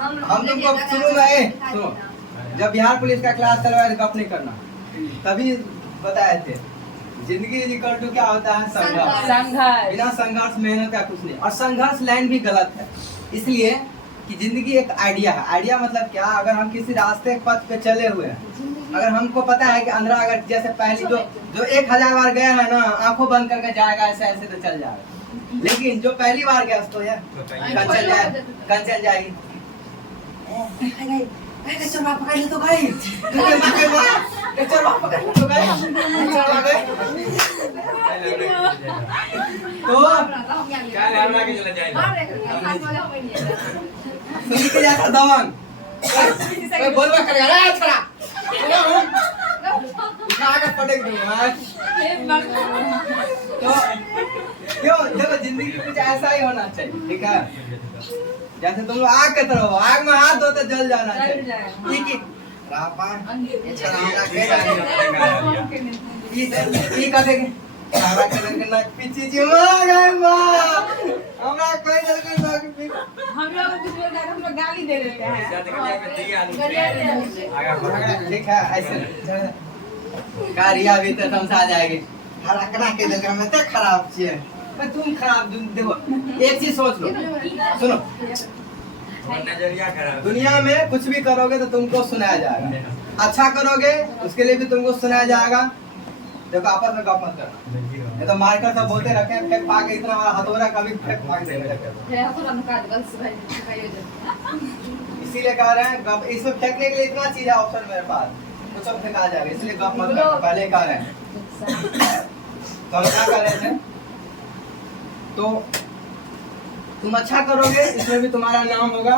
हम तुमको शुरू में सुनो, जब बिहार पुलिस का क्लास चल रहा है गप नहीं करना, तभी बताए थे जिंदगी इज इक्वल टू क्या होता है, संघर्ष। बिना संघर्ष मेहनत का कुछ नहीं। और संघर्ष लाइन भी गलत है, इसलिए कि जिंदगी एक आइडिया है। आइडिया मतलब क्या, अगर हम किसी रास्ते पथ पे चले हुए हैं, अगर हमको पता है कि अंदर अगर जैसे पहली जो 1000 बार गया है ना, आंखों बंद करके जाएगा ऐसे ऐसे तो चल जाएगा। लेकिन जो पहली बार गया उसको यार कंचन जाएगी। चोरवा पकड़ ली तो गई, चोरवा पकड़ ली तो गई, तो क्या लहरा के चला जाएगा। सुन के जाकर दबंग कोई बोलवा करेगा रे छोरा, उठा के पटक दूंगा। तो क्यों, देखो जिंदगी में कुछ ऐसा ही होना चाहिए, ठीक है। जैसे तुम लोग आग के तरह हो, आग में हाथ धोते जल जाना चाहिए, ठीक है। पीछे हमरा कोई गाली दे देते हैं, ठीक है। ऐसे कारिया भी तो समझा जाएगी, हरा के लगे में तो खराब चीज, तुम खराब। देखो एक चीज सोच लो, सुनो, नजरिया खराब। दुनिया में कुछ भी करोगे तो तुमको सुनाया जाएगा, अच्छा करोगे उसके लिए भी तुमको सुनाया जाएगा। देखो आपस में गप मत करना, ये तो मार्कर सब बोलते रखे हैं, फेंक फाक इतना बड़ा हथौड़ा कभी फेंक फाक नहीं रखे। इसीलिए कह रहे हैं गप, इसमें फेंकने के लिए इतना चीज है ऑप्शन मेरे पास, तो सब फेंका जाएगा, इसलिए गप मत करना। पहले कह रहे हैं तो हम क्या कर रहे थे, तो तुम अच्छा करोगे इसमें भी तुम्हारा नाम होगा,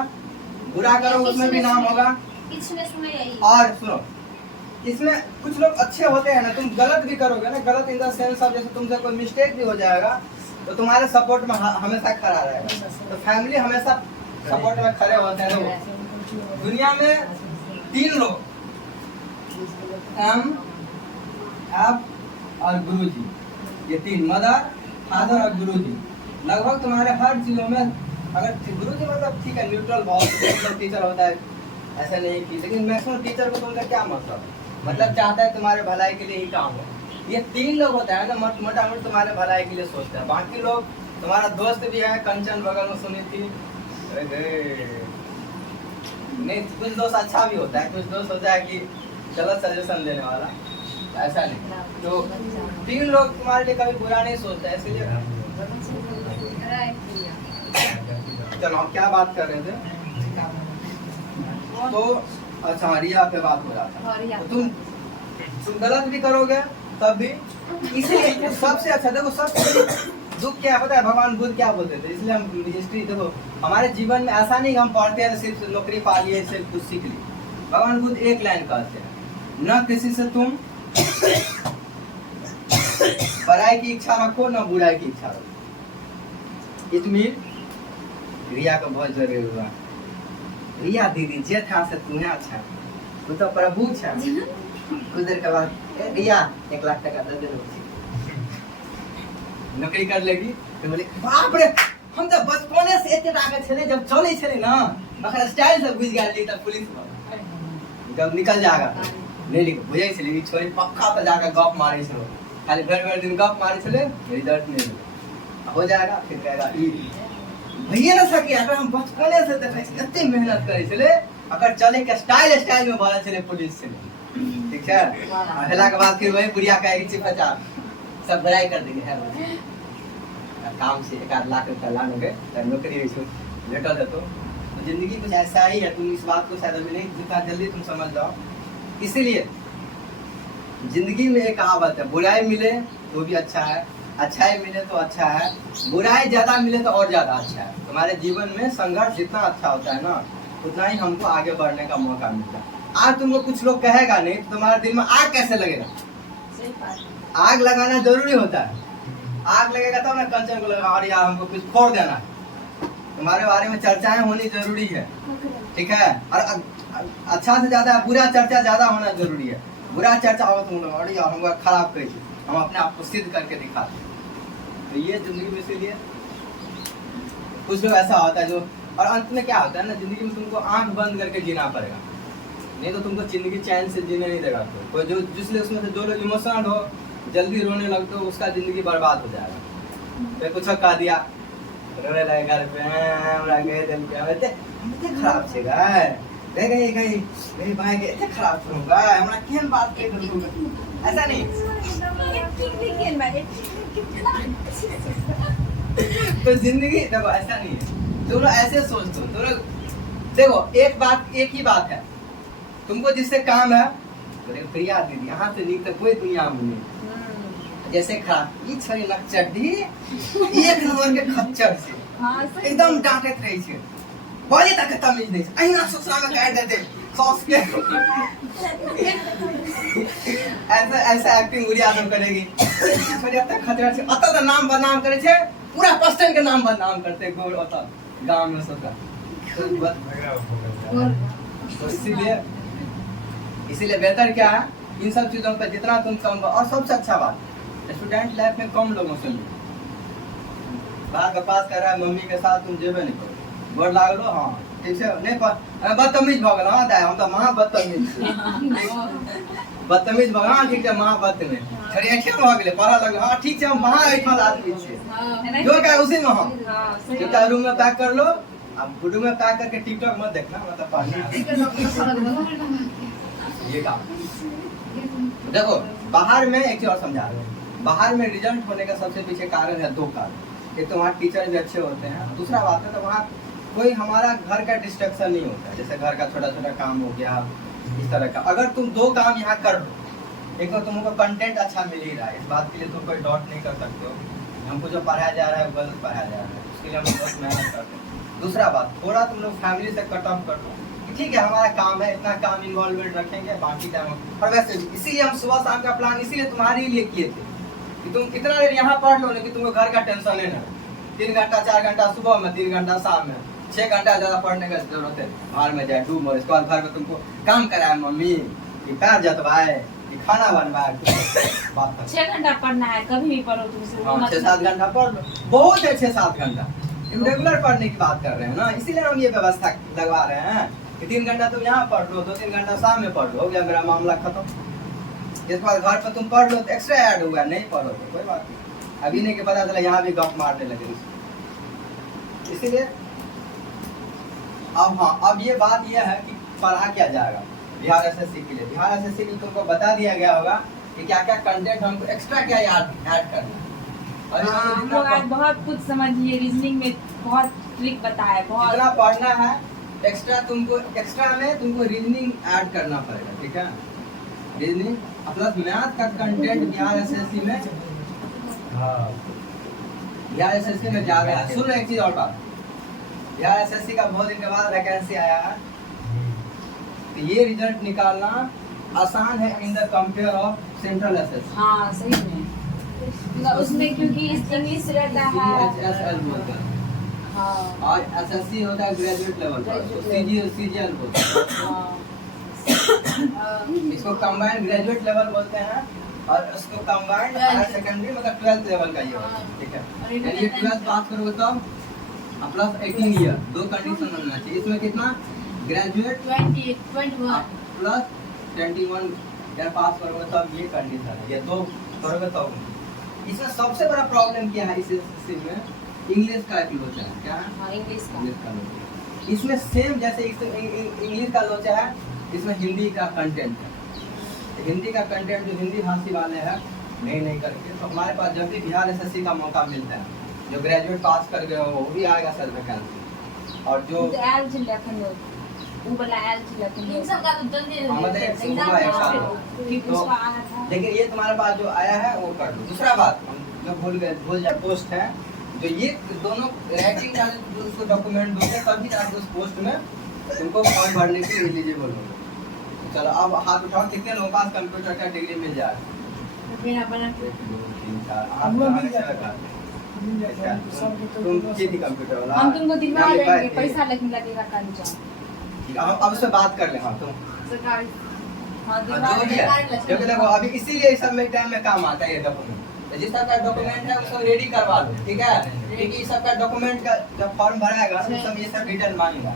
बुरा करोगे उसमें भी नाम होगा। और सुनो, इसमें कुछ लोग अच्छे होते हैं ना, तुम गलत भी करोगे ना, गलत इन द सेंस ऑफ जैसे तुमसे कोई मिस्टेक भी हो जाएगा तो तुम्हारे सपोर्ट में हमेशा खड़ा रहेगा। तो फैमिली हमेशा सपोर्ट में खड़े होते हैं। दुनिया में 3 लोग, एम, एफ और गुरुजी, ये 3, मदर, फादर और गुरुजी, लगभग तुम्हारे हर चीजों में, अगर गुरुजी मतलब ठीक है न्यूट्रल बहुत टीचर होता है, ऐसा नहीं की, लेकिन मैक्सिमम टीचर को तुमका क्या मतलब चाहता है तुम्हारे भलाई के लिए ही काम हो। ये 3 लोग होता है ना, मोटा मोटी तुम्हारे भलाई के लिए सोचते हैं। बाकी लोग, तुम्हारा दोस्त भी है कंचन बगल में सुनी थी, नहीं कुछ दोस्त अच्छा भी होता है, कुछ दोस्त होता है कि गलत सजेशन देने वाला, ऐसा नहीं। तो 3 लोग तुम्हारे लिए कभी बुरा नहीं सोचते, इसलिए। चलो हम क्या बात कर रहे थे, तो अच्छा रिया पे बात हो रहा था। तो तुम गलत भी करोगे तब भी, इसलिए सबसे अच्छा देखो, सबसे दुख क्या पता है, भगवान बुद्ध क्या बोलते थे, इसलिए हम हिस्ट्री देखो, हमारे जीवन में ऐसा नहीं हम पढ़ते हैं सिर्फ नौकरी पा लिए, सिर्फ कुछ सीख लिए। भगवान बुद्ध एक लाइन कहते हैं, न किसी से तुम बुराई की इच्छा रखो, न बुराई की इच्छा रखो। इट मीन रिया को बहुत जरूरी हुआ, रिया दीदी जे था से तुम्हें अच्छा, तू तो प्रभु छा। कुछ देर के बाद रिया 1 लाख टका दे दे, नौकरी कर लेगी। तो बोले बाप रे, हम तो बचपने से एते आगे चले, जब चले चले ना अगर स्टाइल से बुझ गया तो पुलिस जब निकल जाएगा नहीं लिख बुझे चले छोरी पक्का तो जाकर गप मारे छो, खाली भर दिन गप मारे चले, रिजल्ट नहीं हो जाएगा। फिर कहेगा भैया ना सके, अगर हम बचपने से देखे इतनी मेहनत करे चले, अगर चले के स्टाइल में भरा चले पुलिस से, ठीक है। हेला के बाद फिर वही बुढ़िया कहेगी चिप 50 सब भराई कर देंगे है काम से 1 लाख रुपया लानोगे नौकरी लेटर दे। तो जिंदगी कुछ ऐसा ही है, तुम इस बात को शायद अभी नहीं जितना जल्दी तुम समझ जाओ। इसीलिए जिंदगी में एक कहावत है, बुराई मिले तो भी अच्छा है, अच्छाई मिले तो अच्छा है, बुराई ज्यादा मिले तो और ज्यादा अच्छा है। तुम्हारे जीवन में संघर्ष जितना अच्छा होता है ना, उतना ही हमको आगे बढ़ने का मौका मिलता है। आज तुमको कुछ लोग कहेगा नहीं तो तुम्हारे दिल में आग कैसे लगेगा? आग लगाना जरूरी होता है, आग लगेगा तब ना कंचन को लगा और यार हमको कुछ फोड़ देना है। तुम्हारे बारे में चर्चाएं होनी जरूरी है, ठीक है। और अच्छा से ज्यादा बुरा चर्चा ज्यादा होना जरूरी है। बुरा चर्चा हो तुम लोग और यार हमको खराब कर, हम अपने आप को सिद्ध करके दिखाते हैं। तो ये जिंदगी में इसीलिए कुछ लोग ऐसा होता है जो, और अंत में क्या होता है ना, जिंदगी में तुमको आंख बंद करके जीना पड़ेगा, नहीं तो तुमको जिंदगी चैन से जीने नहीं देगा। तो कोई जो जिसलिए उसमें से जो लोग इमोशनल हो, जल्दी रोने लगते हो, उसका जिंदगी बर्बाद हो जाएगा। तो कुछ कह दिया रोने लगे घर पे, हमरा गए दिल के हमें ते खराब छे गाय रे गई गई गई भाई के इतने खराब होगा हमरा केहन बात के करूंगा, ऐसा नहीं। तो जिंदगी देखो ऐसा नहीं है, तुम लोग ऐसे सोचते हो, तुम लोग देखो एक ही बात है, तुमको जिससे काम है, प्रिया दीदी यहाँ से नीक तो कोई दुनिया में नहीं। जैसे खराब ई छरी नक्चड्डी एक नंबर के खच्चर से एकदम डांटत रही छे, बोले तक तमीज नहीं, अहिना ससुरा में काट देते सॉस के ऐसा एक्टिंग उड़िया सब करेगी। छरी तक खतरा से अत तो नाम बदनाम करे छे, पूरा पर्सन के नाम बदनाम करते गोल अत गांव में सबका। तो इसीलिए बेहतर क्या है, इन सब चीजों पर जितना तुम कम, और सबसे अच्छा बात स्टूडेंट लाइफ में कम लोगों से मिलो। बाहर का पास कर रहा है मम्मी के साथ, तुम जेबे नहीं करो, गोर लाग लो हाँ ठीक है, नहीं पर बदतमीज भ गेल, हां दाई हम तो महा बदतमीज बदतमीज भगवान ठीक है, महा बदतमीज खड़ी आंखें भ गेले पढ़ा लगे, हां ठीक है हम महा ऐठल आदमी छियै, जो का उसी में हम जो रूम में पैक कर लो, अब गुडू में पैक करके टिकटॉक मत देखना, मतलब पढ़ना ये काम। देखो बाहर में एक चीज और समझा रहे हैं, बाहर में रिजल्ट होने का सबसे पीछे कारण है दो कारण। एक तो वहाँ टीचर भी अच्छे होते हैं, दूसरा बात है तो वहाँ कोई हमारा घर का डिस्ट्रक्शन नहीं होता है, जैसे घर का छोटा छोटा काम हो गया इस तरह का। अगर तुम दो काम यहाँ कर लो, एक तो तुमको कंटेंट अच्छा मिल ही रहा है, इस बात के लिए तुम कोई डॉट नहीं कर सकते हो, हमको जो पढ़ाया जा रहा है वो गलत पढ़ाया जा रहा है, उसके लिए हम बहुत मेहनत करते हैं। दूसरा बात, थोड़ा तुम लोग फैमिली से कट ऑफ कर लो, ठीक है हमारा काम है, इतना काम इन्वॉल्वमेंट रखेंगे, बाकी टाइम। और वैसे भी इसीलिए हम सुबह शाम का प्लान इसीलिए तुम्हारे लिए किए थे कि तुम कितना देर यहाँ पढ़ लो, कि तुमको घर का टेंशन लेना है। 3 घंटा 4 घंटा सुबह में, 3 घंटा शाम में, 6 घंटा ज्यादा पढ़ने का जरूरत है। बाहर में जाए डूब और इसके बाद घर में तुमको काम कराए मम्मी, कि पैर जतवाए, कि खाना बनवाए, 6 घंटा पढ़ना है, कभी भी पढ़ो तुम 6-7 घंटा पढ़ लो, बहुत है 6-7 घंटा। रेगुलर पढ़ने की बात कर रहे हैं ना, इसीलिए हम ये व्यवस्था लगवा रहे हैं कि 3 घंटा तुम यहाँ पढ़ लो, 2-3 घंटा शाम में पढ़ लो, हो गया मेरा मामला खत्म। इसके बाद घर पर तुम पढ़ लो तो एक्स्ट्रा ऐड हुआ, नहीं पढ़ो तो कोई बात नहीं। अभी नहीं कि पता चला यहाँ भी गप मारने लगे। इसीलिए अब हाँ, अब ये बात ये है कि पढ़ा क्या जाएगा बिहार एसएससी के लिए। बिहार एसएससी के लिए तुमको बता दिया गया होगा कि क्या क्या कंटेंट हमको एक्स्ट्रा क्या ऐड करना है। हम लोग आज बहुत कुछ समझिए, रीजनिंग में बहुत ट्रिक बताया, बहुत जितना पढ़ना है एक्स्ट्रा में तुमको रीजनिंग ऐड करना पड़ेगा, ठीक है। रीजनिंग प्लस मैथ का कंटेंट बिहार एसएससी में, बिहार एसएससी में ज्यादा है। सुन एक चीज और बात, बिहार एसएससी का बहुत दिन के बाद वैकेंसी आया है, तो ये रिजल्ट निकालना आसान है in the compare of central SSC. हाँ सही में, उसमें क्योंकि इंग्लिश रहता है हाँ, और एसएससी होता है ग्रेजुएट लेवल पर, तो सीजीएल होता है। इसको कंबाइंड ग्रेजुएट लेवल बोलते हैं, और उसको कंबाइंड हायर सेकेंडरी मतलब 12th लेवल का ये होता है, ठीक है। यानी ये 12th पास करोगे तब प्लस 18 ईयर, दो कंडीशन बनना चाहिए। इसमें कितना ग्रेजुएट 21 प्लस 21 ईयर पास करोगे तब ये कंडीशन है, ये दो करोगे तब। इसमें सबसे बड़ा प्रॉब्लम क्या है इस एसएससी में, इंग्लिश का एक लोचा है। क्या है? हाँ, इंग्लिश का लोचा। इसमें सेम जैसे इंग्लिश का लोचा है, इसमें हिंदी का कंटेंट है। हिंदी का कंटेंट जो हिंदी भाषी वाले हैं नहीं करके, तो हमारे पास जब भी बिहार एसएससी का मौका मिलता है, जो ग्रेजुएट पास कर गए हो वो भी आएगा सर वैकेंसी, और जो लेकिन ये तुम्हारे पास जो आया है वो कर लो। दूसरा बात हम भूल जाए, पोस्ट है जो ये दोनों राइटिंग का उसको डॉक्यूमेंट दोगे तभी जाके उस पोस्ट में तुमको फॉर्म भरने के लिए एलिजिबल होगा। चलो अब हाथ उठाओ, कितने लोगों के पास कंप्यूटर का डिग्री मिल जाए? तुम कितनी कंप्यूटर वाला? हम तुमको दिलवा देंगे, पैसा लेकिन लगेगा कागज। अब उससे बात कर ले। हाँ तुम सरकारी, हाँ क्योंकि देखो अभी इसीलिए इस सब में टाइम में काम आता है ये डॉक्यूमेंट। जिस सबका डॉक्यूमेंट है वो सब रेडी करवा लो, ठीक है, क्योंकि इस सबका डॉक्यूमेंट का जब फॉर्म भराएगा तो सब ये सब डिटेल मांगेगा।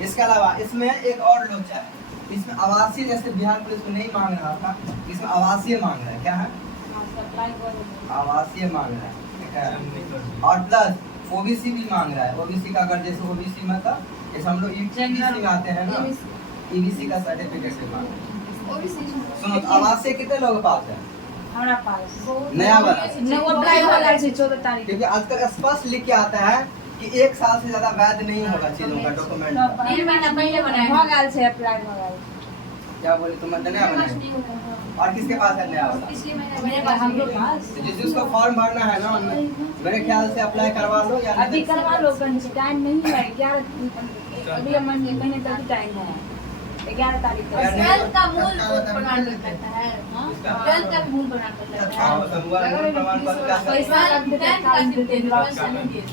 इसके अलावा इसमें एक और लोचा है, इसमें आवासीय, जैसे बिहार पुलिस को नहीं मांग रहा था, इसमें आवासीय मांग रहा है। क्या है? आवासीय मांग रहा है, ठीक है। और प्लस ओबीसी भी मांग रहा है। ओबीसी का अगर जैसे ओबीसी में था, जैसे हम लोग ईबीसी में आते हैं ना, ईबीसी का सर्टिफिकेट भी मांग रहा है। सुनो, तो आवासीय कितने लोगों के पास है? हमारा पास नया वाला, अप्लाई वाला है 14 तारीख। क्योंकि आजकल स्पष्ट लिख के आता है कि 1 साल से ज्यादा वैध नहीं होगा चीजों का डॉक्यूमेंट। 3 महीना पहले बनाया हो गया से अप्लाई हो गया। क्या बोले तुम? नया बनाए? और किसके पास है नया वाला? मेरे पास, हम लोग पास। जिस जिसको फॉर्म भरना है ना, मेरे ख्याल से अप्लाई करवा लो या अभी करवा लो, टाइम नहीं है। 11 अगले महीने तक टाइम है। 11 तारीख तक। ट्वेल्थ का मूल प्रमाण पत्र करता है। ट्वेल्थ का मूल प्रमाण पत्र करता है। मूल प्रमाण पत्र का पैसा लग ट्वेल्थ का नहीं नहीं दिया।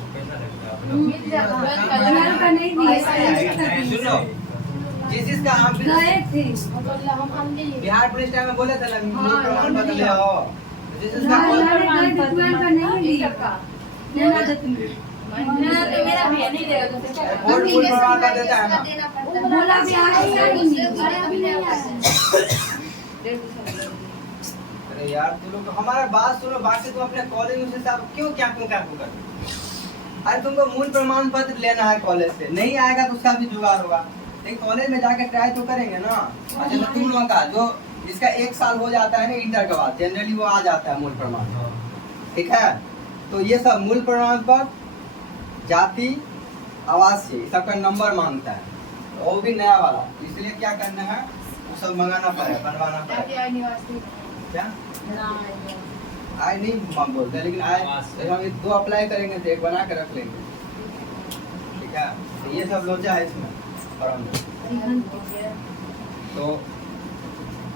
सुनो, जिस जिसका आप हम बिहार पुलिस टाइम में बोले थे ना, मूल प्रमाण पत्र ले आओ, जिस जिसका मेरा भी नहीं देगा तो फिर मूल प्रमाण पत्र देता है ना। देना पड़ता है। अभी नहीं आया। अरे यार तुम लोग हमारा बात सुनो, बाकी तुम अपने कॉलेज से साहब क्यों क्या कर? अरे तुमको मूल प्रमाण पत्र लेना है कॉलेज से, नहीं आएगा तो उसका भी जुगाड़ होगा, लेकिन कॉलेज में जाके ट्राई तो करेंगे ना। अच्छा, तो तुम लोगों का जो जिसका 1 साल हो जाता है ना इंटर के बाद, जनरली वो आ जाता है मूल प्रमाण, ठीक है। तो ये सब मूल प्रमाण पत्र, जाति, आवासीय, सबका नंबर मांगता है, वो भी नया वाला, इसलिए क्या करना है, वो सब मंगाना पड़ेगा, बनवाना पड़ेगा। क्या आय नहीं हम बोलते, लेकिन आय हम 2 अप्लाई करेंगे तो 1 बना के रख लेंगे, ठीक है। तो ये सब लोचा है इसमें फॉर्म में, तो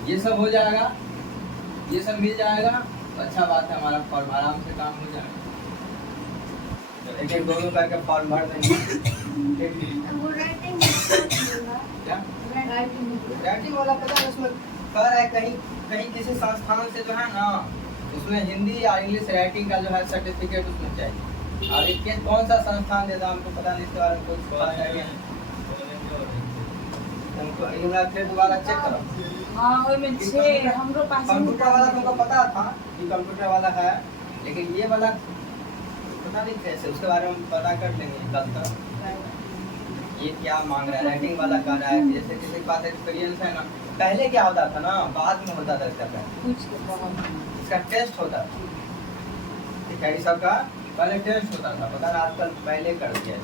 ये सब हो जाएगा, ये सब मिल जाएगा तो अच्छा बात है, हमारा फॉर्म आराम से काम हो जाएगा। एक एक दोनों करके फॉर्म भर देंगे। क्या राइटिंग वाला पता है, उसमें कह रहा है कहीं कहीं किसी संस्थान से जो है ना, उसमें हिंदी या इंग्लिश राइटिंग का जो है सर्टिफिकेट उसमें चाहिए। और इसके कौन सा संस्थान देता हमको पता नहीं, इसके बारे में कुछ पता नहीं है। तुमको इनका फिर दोबारा चेक करो। हां, ओय में 6 हमरो पास कंप्यूटर वाला तुमको पता था कि कंप्यूटर वाला है, लेकिन ये वाला पता नहीं कैसे, उसके बारे में पता कर लेंगे कल तक। ये क्या मांग रहा है, राइटिंग वाला कर रहा है, जैसे किसी के पास एक्सपीरियंस है ना, पहले क्या होता था ना, बाद में होता था इसका टेस्ट होता था, ठीक है, सबका पहले टेस्ट होता था, पता ना आजकल पहले कर दिया है।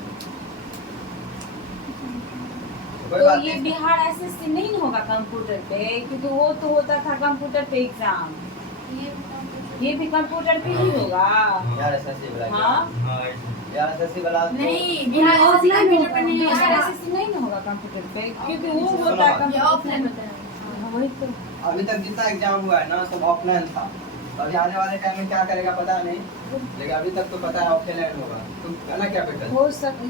तो ये बिहार एसएससी नहीं होगा कंप्यूटर पे, क्योंकि वो तो होता था कंप्यूटर पे एग्जाम, ये भी कंप्यूटर पे ही होगा। यार एसएससी वाला, हाँ यार एसएससी वाला नहीं, बिहार कंप्यूटर पे नहीं बिहार होगा। एसएससी नहीं ना होगा कंप्यूटर पे, क्योंकि वो होता है ये ऑफलाइन होता है। वही तो। अभी तक जितना एग्जाम हुआ है ना सब ऑफलाइन था, अभी आने वाले टाइम में क्या करेगा पता नहीं, लेकिन अभी तक तो पता है ऑफलाइन होगा। तुम कहना क्या बेटा? हो सकता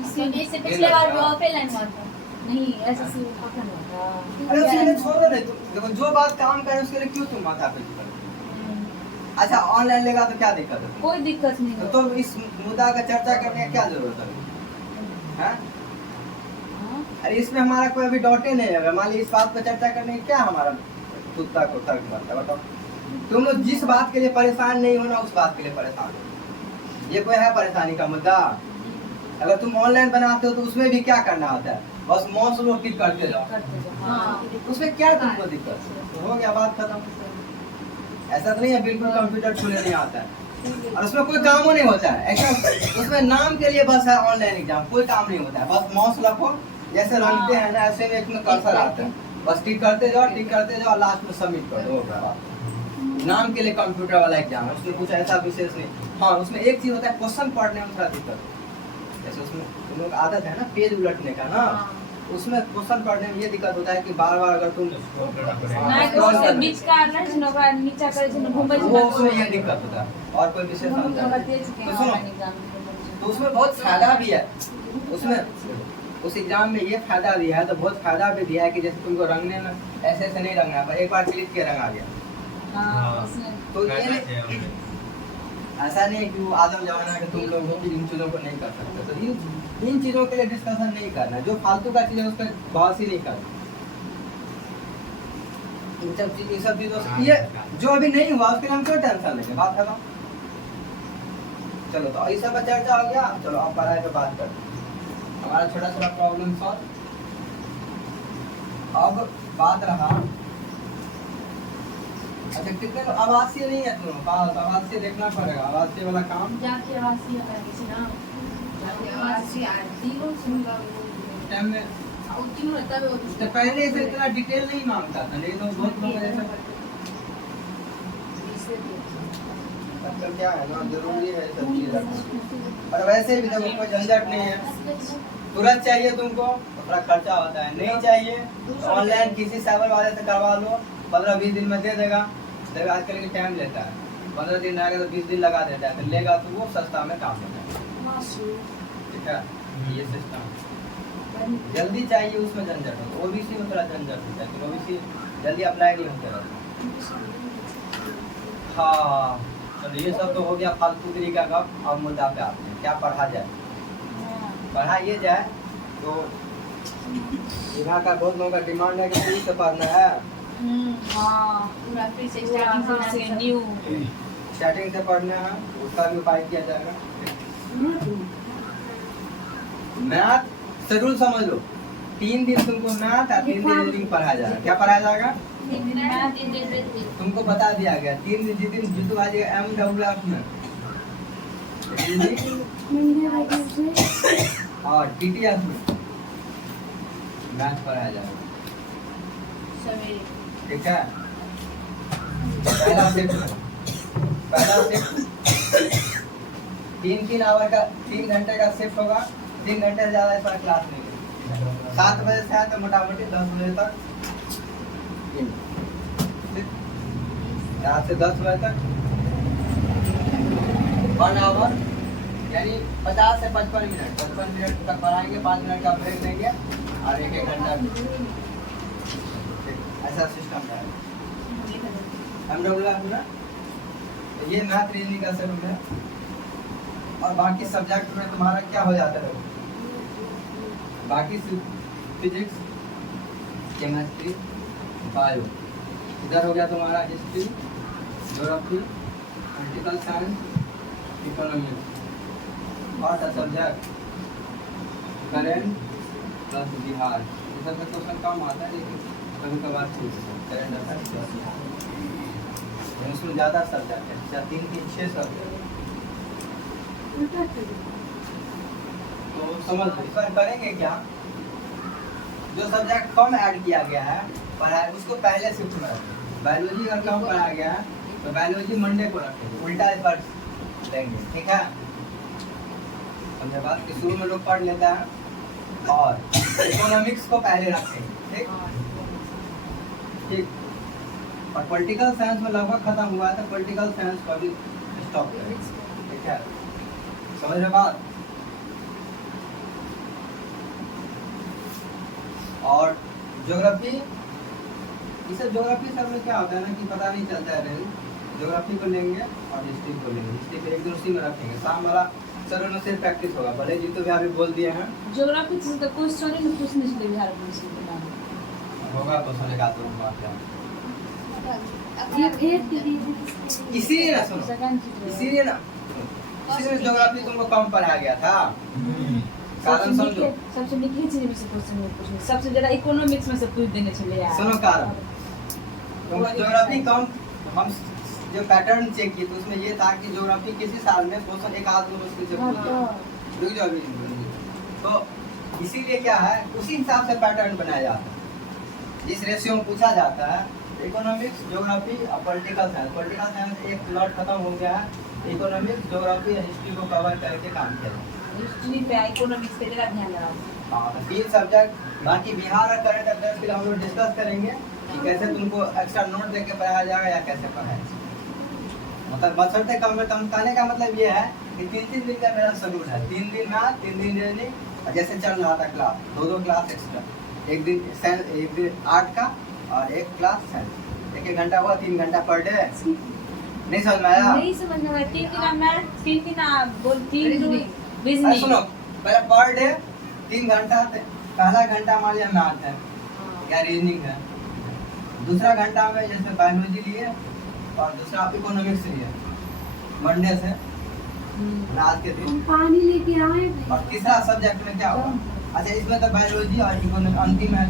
इससे पिछले बार भी ऑफलाइन हुआ था। नहीं, एसएससी ऑफलाइन होगा। अरे उसके लिए छोड़ो नहीं, तुम देखो जो बात काम करे उसके लिए क्यों तुम माथा पे कर? अच्छा ऑनलाइन लेगा तो क्या दिक्कत है? कोई दिक्कत नहीं है। तो इस मुद्दा का चर्चा करने की क्या जरूरत है? हैं? हाँ? अरे इसमें हमारा कोई अभी डॉटे नहीं है, मान लीजिए इस बात पर चर्चा करने की क्या हमारा कुत्ता को तर्क बनता है, बताओ। तुम लोग जिस बात के लिए परेशान नहीं होना उस बात के लिए परेशान हो, ये कोई है परेशानी का मुद्दा? अगर तुम ऑनलाइन बनाते हो तो उसमें भी क्या करना होता है, बस माउस लो क्लिक करते जाओ, उसमें क्या तुमको दिक्कत? तो हो गया, बात खत्म। ऐसा तो नहीं है बिल्कुल कंप्यूटर छूने नहीं आता है, और उसमें कोई काम नहीं होता है, ऐसा उसमें नाम के लिए बस है ऑनलाइन एग्जाम, कोई काम नहीं होता है, बस माउस रखो, जैसे रखते हैं ना ऐसे में इसमें कर्सर आता है, बस टिक करते जाओ, लास्ट में सबमिट कर दो, हो गया बात। नाम के लिए कंप्यूटर वाला एग्जाम है, उसमें कुछ ऐसा विशेष नहीं। हाँ, उसमें एक चीज होता है, क्वेश्चन पढ़ने में थोड़ा दिक्कत है, जैसे उसमें तुम लोग आदत है ना पेज उलटने का ना, उसमें क्वेश्चन पढ़ने में ये दिक्कत होता है कि बार बार अगर तुम नहीं तो उसके बीच का नहीं सुनोगा, नीचा करे सुनो घूमे वो उसमें ये दिक्कत होता है, और कोई विशेष अंतर नहीं। तो सुनो, तो उसमें बहुत फायदा भी है, उसमें उस एग्जाम में ये फायदा भी है, तो बहुत फायदा भी दिया है कि जैसे तुमको रंगने में ऐसे ऐसे नहीं रंगना है, एक बार क्लिक किया रंग आ गया। तो ये ऐसा नहीं है कि वो आदम जमाना के तुम लोग हो कि इन चीज़ों को नहीं कर सकते, तो इन चीज़ों के लिए डिस्कशन नहीं करना, जो फालतू का चीज़ है उस पर बहस ही नहीं करना। इन सब चीज़ों से ये जो अभी नहीं हुआ उसके लिए हम क्यों टेंशन लेंगे, बात खत्म। चलो तो ऐसा चर्चा हो गया, चलो अब पढ़ाई पे बात करते हैं, हमारा छोटा छोटा प्रॉब्लम सॉल्व। अब बात रहा, अच्छा कितने आवासीय नहीं है तुम पास, आवासीय देखना पड़ेगा, आवासीय वाला काम जाके आवासीय है ना, जाके आवासीय आजीवन सुनगा टाइम में और तीन रहता है। उससे पहले से इतना डिटेल नहीं मांगता था, नहीं तो बहुत लोग ऐसा आजकल क्या है ना, जरूरी है सब चीज रखना। और वैसे भी देखो कोई झंझट नहीं है, तुरंत चाहिए तुमको तो थोड़ा खर्चा होता है, नहीं चाहिए तो ऑनलाइन किसी साइबर वाले से करवा लो, 15-20 दिन में दे देगा। देखो आजकल के टाइम लेता है, 15 दिन रहेगा तो 20 दिन लगा देता है, तो लेगा तो वो सस्ता में काम होता है, ठीक है। ये सिस्टम जल्दी चाहिए, उसमें झंझट हो, ओबीसी में थोड़ा झंझट होता है, तो ओबीसी जल्दी अप्लाई नहीं होता रहता। हाँ चलो ये सब तो हो गया फालतू तरीका का। अब मुद्दा पे आते हैं, क्या पढ़ा जाए, पढ़ा ये जाए तो यहाँ का बहुत लोगों का डिमांड है कि फ्री से पढ़ना है। हाँ पूरा फ्री से पूरा से न्यू स्टार्टिंग से पढ़ना है, उसका भी उपाय किया जाएगा। मैथ शेड्यूल समझ लो, 3 दिन तुमको मैथ और 3 दिन रीडिंग पढ़ाया जाएगा। क्या पढ़ाया जाएगा तुमको बता दिया गया, 3 दिन जिस दिन जीतू आ जाएगा MWF में और TTS में मैथ पढ़ाया जाएगा, ठीक है। पहला शिफ्ट 3 आवर का 3 घंटे का शिफ्ट होगा, 3 घंटे से ज़्यादा इस पर क्लास नहीं होगी। 7 बजे से है तो मोटामोटी 10 बजे तक, 7 से 10 बजे तक 1 आवर, यानी 50 से 55 मिनट, 55 मिनट तक पढ़ाएंगे, 5 मिनट का ब्रेक देंगे और 1-1 घंटा ऐसा सिस्टम है। MWF ना ये मैथ रीजनिंग का शेड्यूल है। और बाकी सब्जेक्ट में तुम्हारा क्या हो जाता है, बाकी फिजिक्स, केमिस्ट्री, बायो, इधर हो गया तुम्हारा history, geography, political science, economics, और सब्जेक्ट करेंट प्लस बिहार। ये सब का क्वेश्चन कम आता है लेकिन कभी कभार करेंट आता है, उसमें ज़्यादा सब्जेक्ट है, 3-6 सब्जेक्ट। तो समझ इस बार करेंगे क्या, जो सब्जेक्ट कम ऐड किया गया है पढ़ाई उसको पहले शिफ्ट में रखें। बायोलॉजी अगर कम पढ़ाया गया है तो बायोलॉजी मंडे को रखेंगे, उल्टा इस बार देंगे, ठीक है। समझे बात कि शुरू में लोग पढ़ लेता है और इकोनॉमिक्स को पहले रखेंगे, ठीक ठीक। और पॉलिटिकल साइंस में लगभग खत्म हुआ है तो पॉलिटिकल साइंस को भी स्टॉप करें, ठीक है। समझ रहे बात। और ज्योग्राफी, इसे ज्योग्राफी सब में क्या होता है ना कि पता नहीं चलता है, ज्योग्राफी को लेंगे और हिस्ट्री को लेंगे, हिस्ट्री को एक दिन उसी में रखेंगे, शाम वाला सर में सिर्फ प्रैक्टिस होगा। भले जी तो भी अभी बोल दिए हैं ज्योग्राफी से तो क्वेश्चन ही नहीं पूछने से बिहार पुलिस के नाम होगा तो सुने का तो बात है। इसीलिए ना सुनो, इसीलिए ना इसीलिए ज्योग्राफी तुमको कम पढ़ाया गया था, कारण समझो। सबसे निकली चीज में से क्वेश्चन में पूछने सबसे ज्यादा इकोनॉमिक्स में से पूछ देने चले यार। सुनो कारण, तुमको ज्योग्राफी कम, हम जो पैटर्न चेक किए तो उसमें ये था कि ज्योग्राफी किसी साल में क्वेश्चन एक आध दो मुश्किल से पूछे, रुक जाओ अभी। तो इसीलिए क्या है उसी हिसाब से पैटर्न बनाया जाता है, जिस रेशियो में पूछा जाता है। इकोनॉमिक्स, ज्योग्राफी और पॉलिटिकल साइंस, पॉलिटिकल साइंस एक प्लॉट खत्म हो गया है, इकोनॉमिक्स, ज्योग्राफी और हिस्ट्री को कवर करके काम किया जाए। हिस्ट्री पे इकोनॉमिक्स पे ज़रा ध्यान लगाओ। हाँ तो 3 सब्जेक्ट, बाकी बिहार और करंट अफेयर्स के लिए हम लोग डिस्कस करेंगे कि कैसे तुमको एक्स्ट्रा नोट देके पढ़ाया जाएगा या कैसे पढ़ाया जाएगा। मतलब बसरते कम में कम कहने का मतलब ये है कि 3-3 दिन का मेरा शेड्यूल है, 3 दिन मैथ, 3 दिन रीजनिंग, और जैसे चल रहा था क्लास 2-2 क्लास एक्स्ट्रा, एक दिन आर्ट का और एक क्लास साइंस, 1-1 घंटा हुआ, 3 घंटा पर डे, नहीं समझ में आया? नहीं समझ में आया। 3 दिन मैथ, 3 दिन बोल 3 रीजनिंग। अरे रीजनिंग। सुनो, पहले पर डे 3 घंटा पहला घंटा हमारे यहाँ मैथ है या रीजनिंग है, दूसरा घंटा में जैसे बायोलॉजी लिए और दूसरा इकोनॉमिक्स लिए मंडे से रात के दिन, पानी लेके आए थे। और तीसरा सब्जेक्ट में क्या होगा? अच्छा इसमें तो बायोलॉजी और इकोनॉमिक्स अंतिम है,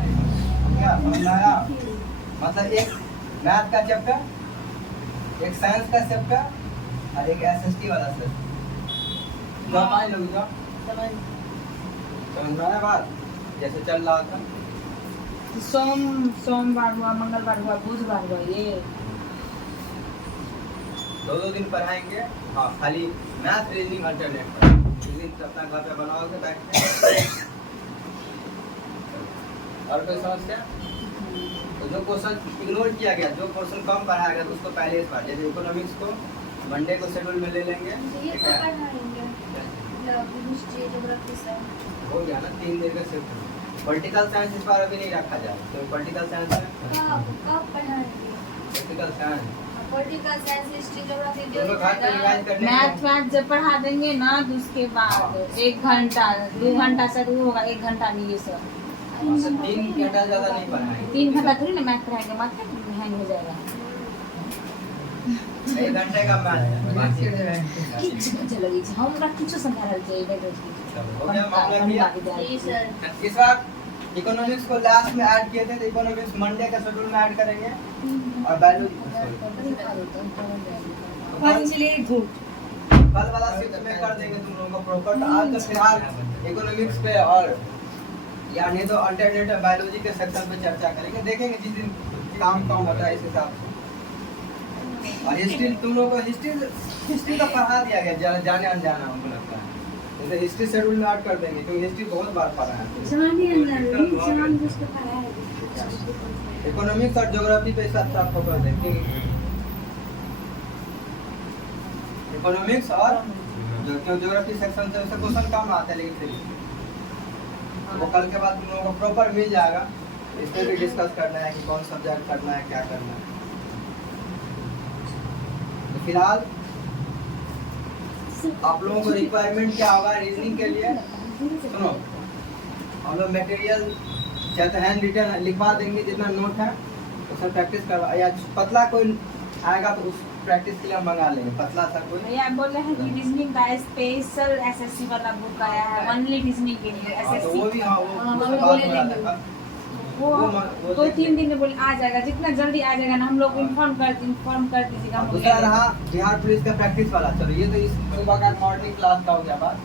क्या समझ में आया? मतलब एक मैथ का चैप्टर, एक साइंस का चैप्टर और एक एसएसटी वाला सब्जेक्ट। जो पानी लोग जो समझ में आया बात? जैसे चल रहा था सोमवार हुआ, मंगलवार हुआ, बुधवार हुआ, ये 2 दिन पढ़ाएंगे। हाँ खाली मैथ रीजनिंग अल्टरनेट एक दिन अपना घर पे बनाओगे बैठ और कोई समस्या? तो जो क्वेश्चन इग्नोर किया गया, जो क्वेश्चन कम पढ़ाया गया तो उसको पहले से पढ़, जैसे इकोनॉमिक्स को मंडे को शेड्यूल में ले लेंगे। ये ठीक तो है? पढ़ाएंगे हिस्ट्री ज्योग्राफी सब। हो गया ना 3 दिन का शिफ्ट। पॉलिटिकल साइंस इस बार अभी नहीं रखा जाए, तो पॉलिटिकल साइंस है, कब पढ़ाएंगे? Political science political science history geography दोनों घर पे रिवाइज करने मैथ जब पढ़ा देंगे ना तो उसके बाद 1 घंटा 2 घंटा शुरू होगा, 1 घंटा नहीं ये सब। 3 घंटा ज्यादा नहीं पढ़ाएंगे। 3 घंटा थोड़ी ना मैथ पढ़ाएंगे, माथा हैंग हो जाएगा। 1 घंटे का मैथ है। किछु अच्छा लगे छै, हमरा किछु समझा रहल छै इधर हो गया मामला क्लियर? जी सर। इस बार इकोनॉमिक्स को लास्ट में ऐड किए थे, तो इकोनॉमिक्स मंडे का शेड्यूल में ऐड करेंगे और बायोलॉजी कल वाला शिफ्ट में कर देंगे तुम लोगों को प्रॉपर। तो आज तो फिलहाल इकोनॉमिक्स पे और या नहीं तो अल्टरनेटिव बायोलॉजी के सेक्शन पे चर्चा करेंगे, देखेंगे जिस दिन काम कम होता है इस हिसाब से। और हिस्ट्री तुम लोगों को हिस्ट्री का पढ़ा दिया गया, जाने अनजाना हमको लगता है। जैसे हिस्ट्री शेड्यूल में ऐड कर देंगे क्योंकि हिस्ट्री बहुत बार पढ़ा है। इकोनॉमिक्स और ज्योग्राफी पे साथ साथ फोकस देंगे। इकोनॉमिक्स और ज्योग्राफी सेक्शन से उससे क्वेश्चन कम आता है, लेकिन फिर वो कल के बाद तुम लोगों को प्रॉपर मिल जाएगा। इस पे भी डिस्कस करना है कि कौन सब्जेक्ट करना है, क्या करना है। तो फिलहाल आप लोगों को रिक्वायरमेंट क्या होगा रीजनिंग के लिए? सुनो, हम लोग मटेरियल या तो हैंड रिटन लिखवा देंगे, जितना नोट है उसमें प्रैक्टिस करवा, या पतला कोई आएगा तो उस प्रैक्टिस के लिए हम मंगा लेंगे पतला सा कोई। भैया बोल रहे हैं कि रीजनिंग का स्पेशल एसएससी वाला बुक आया है, ओनली रीजनिंग के लिए हाँ, तो एसएससी। वो भी हाँ वो हाँ, उससे वो बात ले हो रहा लेंगे। था। वो वो 2-3 दिन में बोले आ जाएगा, जितना जल्दी आ जाएगा ना हम लोग इन्फॉर्म कर दीजिएगा। हम लोग दूसरा रहा बिहार पुलिस का प्रैक्टिस वाला। चलो ये तो इस सुबह का मॉर्निंग क्लास का हो गया बात।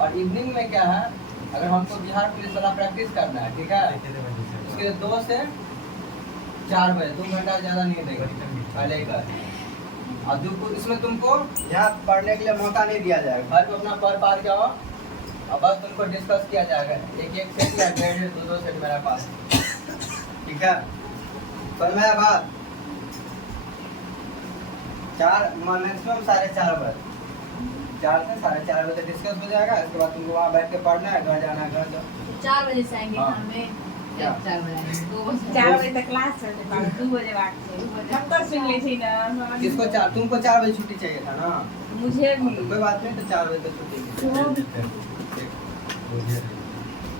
और इवनिंग में क्या है, अगर हमको बिहार पुलिस वाला प्रैक्टिस करना है, ठीक है, उसके 2 से 4 बजे 2 घंटा ज़्यादा नहीं देगा पहले ही कर। और इसमें तुमको यहाँ पढ़ने के लिए मौका नहीं दिया जाएगा, घर पे अपना पढ़ पार के आओ और बस तुमको डिस्कस किया जाएगा। एक सेट या 1.5-2 सेट मेरा पास, ठीक है। पर मैं बात 4 मैक्सिमम 4:30 बजे, 4 से 4:30 बजे डिस्कस हो जाएगा। इसके बाद तुमको वहाँ बैठ के पढ़ना है, घर जाना है, घर जाओ। 4 बजे से आएंगे हाँ। घर में। क्या? 4 बजे 4 बजे तक क्लास चलते, 2 बजे बात से हम तो सुन ले थी ना। किसको 4? तुमको 4 बजे छुट्टी चाहिए था ना? मुझे तो कोई बात नहीं, तो 4 बजे तक छुट्टी।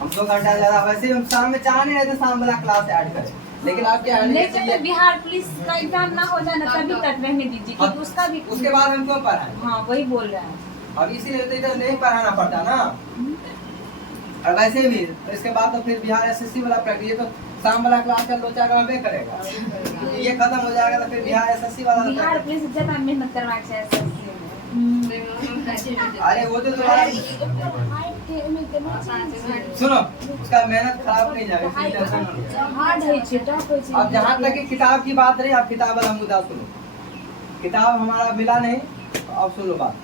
हम 2 घंटा ज़्यादा, वैसे हम शाम में चाह नहीं रहे थे शाम वाला क्लास ऐड करें, लेकिन आप क्या लेकिन तो बिहार पुलिस का एग्जाम ना हो जाए ना तभी तक रहने दीजिए, क्योंकि उसका भी उसके बाद हम क्यों पढ़ाएं? हाँ वही बोल रहे हैं। अब इसीलिए तो इधर नहीं पढ़ाना पड़ता ना। और वैसे भी तो इसके बाद तो फिर बिहार एसएससी वाला प्रैक्टिस, ये तो शाम वाला क्लास का लोचा करवे करेगा, ये खत्म हो जाएगा तो फिर बिहार एसएससी वाला बिहार पुलिस से ज्यादा मेहनत करवाना चाहिए एसएससी में। अरे वो तो तुम्हारा सुनो, उसका मेहनत खराब नहीं जाएगा, फिर टेंशन मत लो। हार्ड है छोटा कोई चीज। अब जहाँ तक कि किताब की बात रही, आप किताब वाला मुद्दा सुनो। किताब हमारा मिला नहीं, तो अब सुनो बात।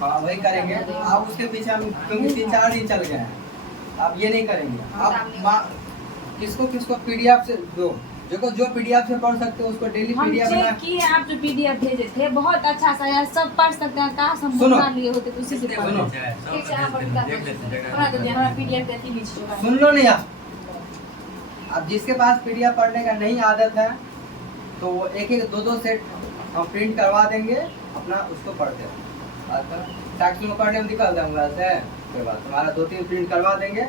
हाँ वही करेंगे। आप उसके पीछे हम क्योंकि 3-4 दिन चल गए हैं, आप ये नहीं करेंगे। आप किसको किसको पीडीएफ से जो पीडीएफ से पढ़ सकते हो उसको डेली हम पीडीएफ चेक किए, आप जो पीडीएफ भेजे थे बहुत अच्छा सा यार, सब पढ़ सकते हैं। काश हम सुनो। बुक लिए होते तो उसी से पढ़ सुनो। ठीक है, आप बना दो, हमारा पीडीएफ देती लीजिए। सुन लो नहीं आप। अब जिसके पास पीडीएफ पढ़ने का नहीं आदत है तो वो एक एक दो सेट हम प्रिंट करवा देंगे, अपना उसको पढ़ते रहो। टैक्स में पढ़ने में निकल जाऊंगा से कोई बात, तुम्हारा 2-3 प्रिंट करवा देंगे,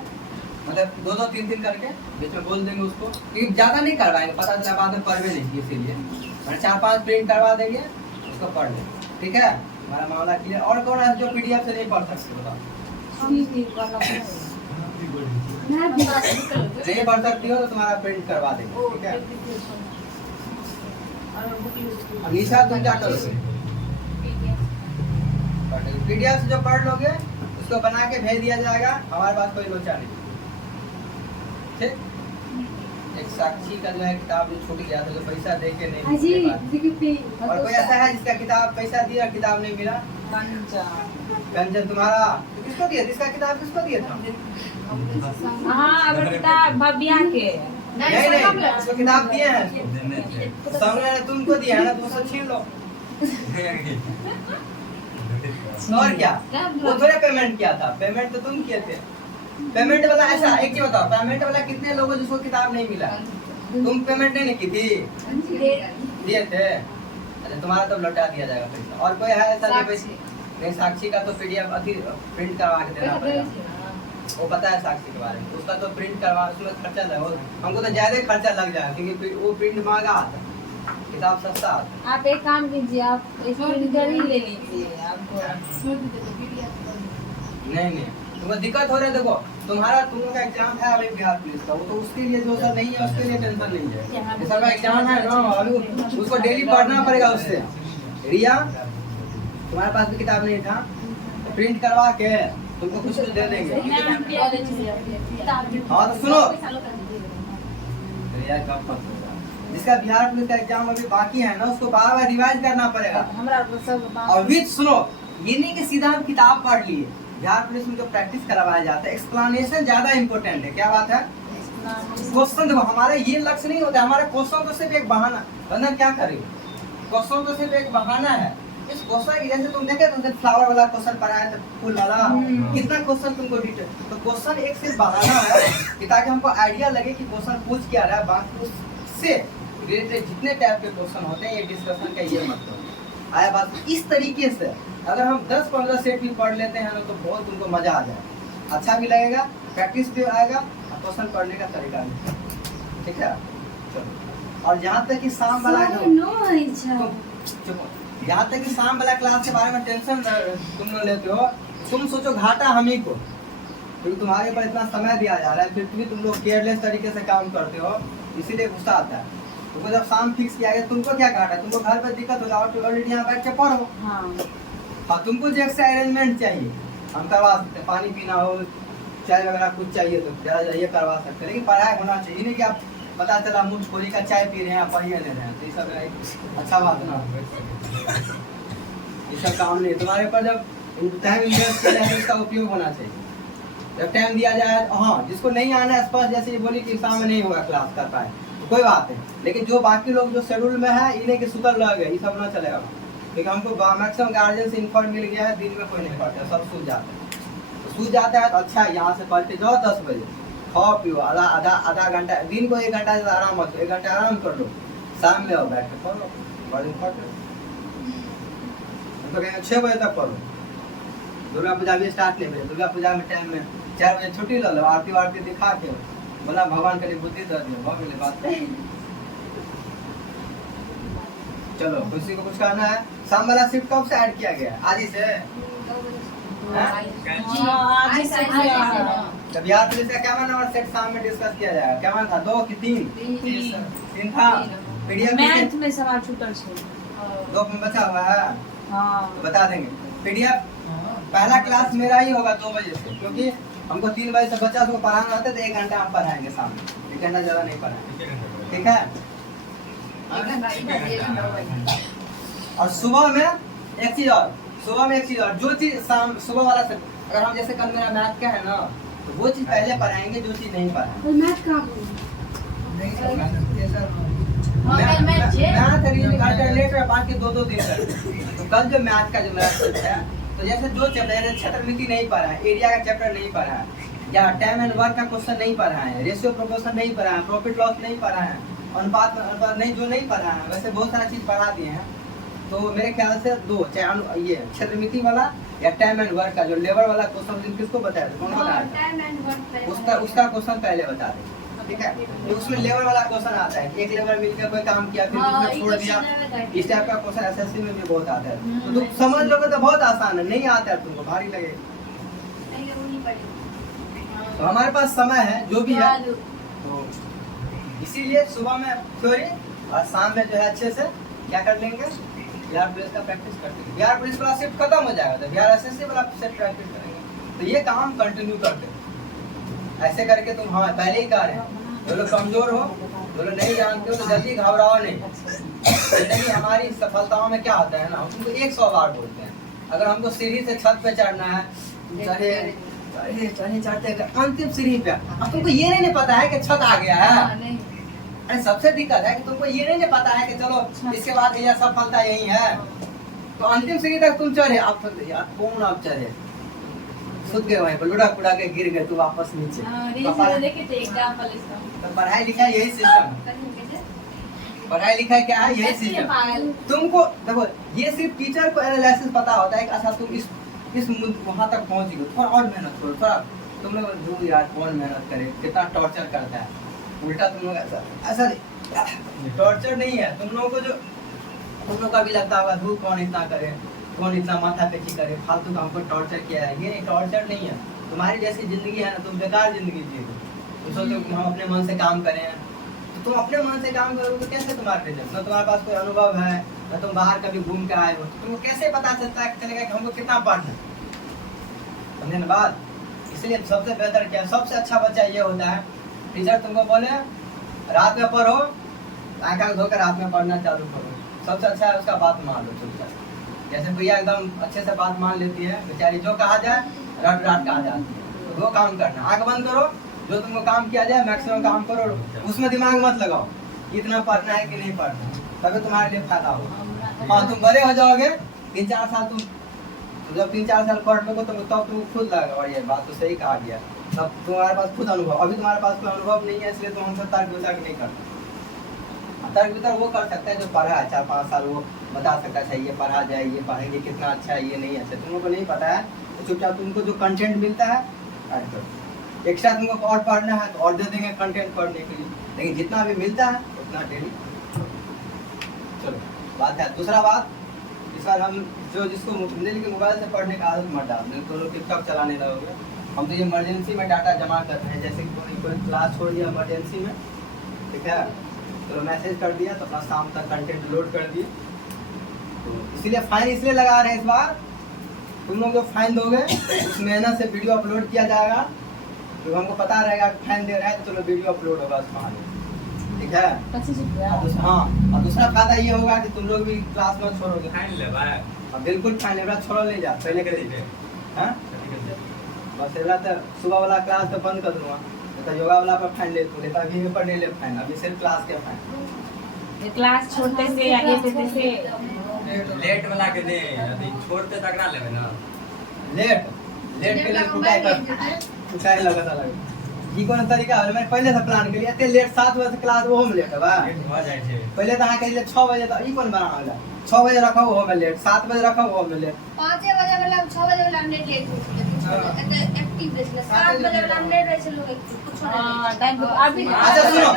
मतलब 2-2 3-3 करके बीच में बोल देंगे उसको, क्योंकि ज़्यादा नहीं करवाएंगे, पता चला बाद में पढ़ भी नहीं, इसीलिए मैंने 4-5 प्रिंट करवा देंगे, उसको पढ़ लेंगे। ठीक है, हमारा मामला क्लियर। और कौन है जो PDF से नहीं पढ़ सकते बताओ? नहीं पढ़ सकती हो तो तुम्हारा प्रिंट करवा देंगे। ठीक है, निशा तुम क्या करोगे? PDF से जो पढ़ लोगे उसको बना के भेज दिया जाएगा, हमारे पास कोई लोचा नहीं। ठीक, एक साक्षी का जो है किताब जो छूट गया था, जो पैसा दे के नहीं, और कोई ऐसा है जिसका किताब पैसा दिया किताब नहीं मिला? कंचन तुम्हारा किसको दिया? जिसका किताब किसको दिया था? हाँ अगर किताब भव्या के नहीं उसको किताब दिए हैं, सामने ने तुमको दिया है ना, तुम उसको छीन लो। और क्या, वो थोड़ा पेमेंट किया था, पेमेंट तो तुम किए थे। पेमेंट वाला ऐसा एक ही बताओ, पेमेंट वाला कितने लोगों जिसको किताब नहीं मिला? तुम पेमेंट नहीं की थी? दिए थे। अच्छा तुम्हारा तो लौटा दिया जाएगा पैसा। और कोई है ऐसा नहीं? साक्षी का तो PDF अभी प्रिंट करवा के देना पड़ेगा, वो पता है साक्षी के बारे में, उसका तो प्रिंट करवा, उसमें खर्चा लगा, हमको तो ज्यादा खर्चा लग जाएगा क्योंकि वो प्रिंट महंगा आता है, किताब सस्ता आता है। आप एक काम कीजिए, आप प्रिंटर ही ले लीजिए। आपको नहीं तुमको दिक्कत हो रहा है, देखो तुम्हारा तुम लोग का एग्जाम है अभी बिहार पुलिस का, वो तो उसके लिए जो सर नहीं है उसके लिए टेंशन नहीं है, ये सबका एग्जाम है ना, अभी उसको डेली पढ़ना पड़ेगा उससे। रिया तुम्हारे पास भी किताब नहीं था, प्रिंट करवा के तुमको कुछ दे देंगे। हाँ तो सुनो, रिया कब तक होगा? जिसका बिहार पुलिस का एग्जाम अभी बाकी है ना, उसको बार-बार रिवाइज करना पड़ेगा। और विच सुनो, ये नहीं कि सीधा हम किताब पढ़ लिए, बिहार पुलिस में जो प्रैक्टिस करवाया जाता है, एक्सप्लेनेशन ज्यादा इंपॉर्टेंट है। क्या बात है? क्वेश्चन देखो, हमारा ये लक्ष्य नहीं होता, हमारा क्वेश्चन तो सिर्फ एक बहाना, वरना क्या करेंगे? क्वेश्चन तो सिर्फ एक बहाना है। इस क्वेश्चन की जैसे तुम देखे तुमसे फ्लावर वाला क्वेश्चन पढ़ाया था, फूल वाला, कितना क्वेश्चन तुमको डिटेल, तो क्वेश्चन एक सिर्फ बहाना है कि ताकि हमको आइडिया लगे कि क्वेश्चन पूछ क्या रहा है, बाकी उससे रिलेटेड जितने टाइप के क्वेश्चन होते हैं ये डिस्कशन का ये मतलब आया। बात इस तरीके से अगर हम 10-15 सेट भी पढ़ लेते हैं ना तो बहुत तुमको मजा आ जाएगा, अच्छा भी लगेगा, प्रैक्टिस भी आएगा और क्वेश्चन पढ़ने का तरीका भी। ठीक है, चलो। और जहाँ तक कि शाम वाला यहाँ तक कि शाम वाला क्लास के बारे में टेंशन तुम लोग लेते हो, तुम सोचो घाटा हम ही को, क्योंकि तुम्हारे ऊपर इतना समय दिया जा रहा है, फिर भी तुम लोग केयरलेस तरीके से काम करते हो, इसीलिए गुस्सा आता है। तुमको जब शाम फिक्स किया गया, तुमको क्या घाटा? तुमको घर पर दिक्कत हो जाओ, ऑलरेडी यहाँ बैठ के पढ़ो। हाँ तुमको जो एक्स्ट्रा अरेंजमेंट चाहिए हम करवा सकते हैं, पानी पीना हो, चाय वगैरह कुछ चाहिए तो जरा ये करवा सकते हैं, लेकिन पढ़ाई होना चाहिए, नहीं कि आप पता चला मुझ खोली का चाय पी रहे हैं, पढ़िए ले रहे हैं, तो ये सब अच्छा बात ना, ये सब काम नहीं। तुम्हारे ऊपर जब टाइम इन्वेस्ट किया जाए उसका उपयोग होना चाहिए, जब टाइम दिया जाए। हाँ जिसको नहीं आना है स्पष्ट, जैसे ये बोली कि एग्जाम में नहीं होगा क्लास कर पाए तो कोई बात नहीं, लेकिन जो बाकी लोग जो शेड्यूल में है इन्हें के सुतर लग गए, ये सब ना चलेगा, क्योंकि हमको मैक्सिमम गार्जियन से इन्फॉर्म मिल गया है, दिन में कोई नहीं पढ़ता, सब सूझ जाते हैं, तो सूझ जाता है तो अच्छा है, यहाँ से पढ़ते जाओ 10 बजे, खाओ पियो, आधा घंटा, दिन को 1 घंटा आराम मत, 1 घंटा आराम कर लो, शाम में आओ बैठ के पढ़ो, पढ़ो, तो 6 बजे तक पढ़ो। दुर्गा पूजा भी स्टार्ट नहीं बजे, दुर्गा पूजा में टाइम में 4 बजे छुट्टी लो, आरती वारती दिखा के बोला भगवान के लिए बुद्धि दे दियो, बहुत मिले बात। चलो किसी को कुछ कहना है? शाम वाला शिफ्ट कब से ऐड किया गया? आज ही से? जब याद पुलिस का क्या नंबर सेट शाम में डिस्कस किया जाएगा, क्या था 2 कि 3 था? पीडीएफ मैथ में सवाल छूटल छे, 2 में बचा हुआ है। हाँ तो बता देंगे। पीडीएफ पहला क्लास मेरा ही होगा 2 बजे से, क्योंकि हमको 3 बजे से बच्चा को पढ़ाना होता है, तो 1 घंटा हम पढ़ाएंगे सामने, 1 घंटा ज्यादा नहीं पढ़ाएंगे, ठीक है? और सुबह में एक चीज और, जो चीज शाम सुबह वाला से, अगर हम जैसे कल मेरा मैथ का है ना, तो वो चीज पहले पढ़ाएंगे जो चीज नहीं पढ़ाएंगे। मैथ लेट है, बाकी 2-2 दिन तक। तो कल जो मैथ का जो मैथ है, तो जैसे जो चैप्टर क्षेत्रमिति नहीं पढ़ा है, एरिया का चैप्टर नहीं पढ़ा है, या टाइम एंड वर्क का क्वेश्चन नहीं पढ़ा है, रेशियो प्रोपोर्शन नहीं पढ़ा है, प्रॉफिट लॉस नहीं पढ़ा है, अनुपात नहीं, जो नहीं पढ़ा है वैसे बहुत सारा चीज पढ़ा दिए हैं। तो मेरे ख्याल से दो, चाहे ये क्षेत्रमिति वाला या टाइम एंड वर्क का जो लेबर वाला क्वेश्चन किसको बताया था, कौन बताया था? उसका क्वेश्चन पहले बता दें, ठीक है। तो उसमें लेबर वाला क्वेश्चन आता है कि एक लेबर मिलकर कोई काम किया फिर उसने छोड़ दिया, इस टाइप का क्वेश्चन एसएससी में भी बहुत आता है। तो तुम समझ लोगे तो बहुत आसान है, नहीं आता है तुमको भारी लगेगा। तो हमारे पास समय है जो भी है, तो इसीलिए सुबह में थ्योरी और शाम में जो है अच्छे से क्या कर लेंगे, बिहार पुलिस का प्रैक्टिस कर लेंगे। बिहार पुलिस वाला शिफ्ट खत्म हो जाएगा तो बिहार एसएससी वाला शिफ्ट प्रैक्टिस करेंगे। तो ये काम कंटिन्यू करते ऐसे करके तुम, हाँ पहले ही कह रहे हैं, जो लोग कमजोर हो, जो लोग नहीं जानते हो तो जल्दी घबराओ नहीं। जिंदगी हमारी सफलताओं में क्या होता है ना, हम तुमको 100 बार बोलते हैं, अगर हमको सीढ़ी से छत पे चढ़ना है, चढ़ते अंतिम सीढ़ी पे, अब तुमको ये नहीं पता है कि छत आ गया है। अरे सबसे दिक्कत है कि तुमको ये नहीं पता है कि चलो इसके बाद ये सफलता यही है। तो अंतिम सीढ़ी तक तुम चढ़े, आप यार कौन आप चढ़े, सुध गए वहीं पर लुढ़क उड़ा के गिर गए, तू वापस नीचे। तो पढ़ाई लिखाई यही सिस्टम, पढ़ाई लिखाई क्या है, यही सिस्टम। तुमको देखो, ये सिर्फ टीचर को एनालिसिस पता होता है कि अच्छा तुम इस वहां तक पहुंच गए, थोड़ा और मेहनत करो, थोड़ा तुम लोग यार कौन मेहनत करे, कितना टॉर्चर करता है। उल्टा तुम लोग ऐसा टॉर्चर नहीं है, तुम लोगों को जो तुम लोग का भी लगता होगा धूप कौन इतना करे, कौन इतना माथा पेची करे, फालतू का हमको टॉर्चर किया है। ये टॉर्चर नहीं है, तुम्हारी जैसी जिंदगी है ना, तुम बेकार जिंदगी जिए। तुम सोचो कि हम अपने मन से काम करें, तो तुम अपने मन से काम करोगे तो कैसे तुम्हारे रिजल्ट, ना तुम्हारे पास कोई अनुभव है, ना तुम बाहर कभी घूम कर आए हो, तो तुमको कैसे पता चलता चलेगा कि हमको कितना पढ़ना है, समझे ना बात। इसलिए सबसे बेहतर क्या, सबसे अच्छा बच्चा ये होता है, टीचर तुमको बोले रात में पढ़ो, आँखा धोकर रात में पढ़ना चालू करो, सबसे अच्छा है उसका बात मान लो चुपचाप। जैसे भैया एकदम अच्छे से बात मान लेती है बेचारी, जो कहा जाए रट रट कहा जाती है, तो वो काम करना, आँख बंद करो, जो तुमको काम किया जाए मैक्सिमम काम करो, उसमें दिमाग मत लगाओ कितना पढ़ना है कि नहीं पढ़ना, तभी तुम्हारे लिए फायदा होगा। हाँ तुम बड़े हो जाओगे, 3-4 साल तुम जब 3-4 साल पढ़ लोगे तो तब तुम खुद लगेगा, और ये बात तो सही कहा गया, तब तुम्हारे पास खुद अनुभव, अभी तुम्हारे पास कोई अनुभव नहीं है, इसलिए तुम हमसे तर्क वितर्क नहीं करते। तर्क वितर्क वो कर सकता है जो पढ़ा है 4-5 साल, वो बता सकता है ये पढ़ा जाए, ये पढ़ेंगे कितना अच्छा है, ये नहीं अच्छा। तुम लोग को नहीं पता है तो चुपचाप तुमको जो कंटेंट मिलता है ऐड करो, एक्स्ट्रा तुमको और पढ़ना है तो और दे देंगे कंटेंट पढ़ने के लिए, लेकिन जितना भी मिलता है उतना डेली। चलो बात है दूसरा बात, इस बार हम जिसको मोबाइल से पढ़ने का आदत मत डाल, तो लोग टिकटॉक चलाने लगोगे। हम तो ये इमरजेंसी में डाटा जमा कर रहे हैं, जैसे कि कोई क्लास छोड़ दिया इमरजेंसी में, ठीक है, तो मैसेज कर दिया तो अपना शाम तक कंटेंट लोड कर दिए। तो इसीलिए फाइन इसलिए लगा रहे हैं इस बार, तुम लोग जो फाइन दोगे उस मेहनत से वीडियो अपलोड किया जाएगा, तो हमको पता रहेगा कि फाइन दे रहा है तो चलो वीडियो अपलोड होगा उस बहाने, ठीक है। हाँ, और दूसरा फायदा ये होगा कि तुम लोग भी क्लास में छोड़ोगे, बिल्कुल फाइन लेगा, छोड़ो नहीं जा पहले के लिए, बस तो सुबह वाला क्लास तो बंद कर दूंगा, तो योगा वाला पर फाइन लेता अभी पर नहीं ले फाइन, अभी सिर्फ क्लास के फाइन, क्लास छोड़ते से आगे देते से लेट वाला के दे, अभी छोड़ते तक ना लेवे ना, लेट के लिए कुटाई लगा अलग ई कोन तरीका है। मैं पहले से प्लान के लिए एते लेट 7 बजे से क्लास वो में लेट है बा, हो जाए छे पहले तो आके के लिए 6 बजे तो ई कोन बना होला, 6 बजे रखो वो में लेट, 7 बजे रखो वो में लेट, 5 बजे वाला 6 बजे वाला नेट लेट हो जाता है, एक्टिव रहता है, 7 बजे वाला नेट रहे लोग कुछ हां टाइम अभी। अच्छा सुनो,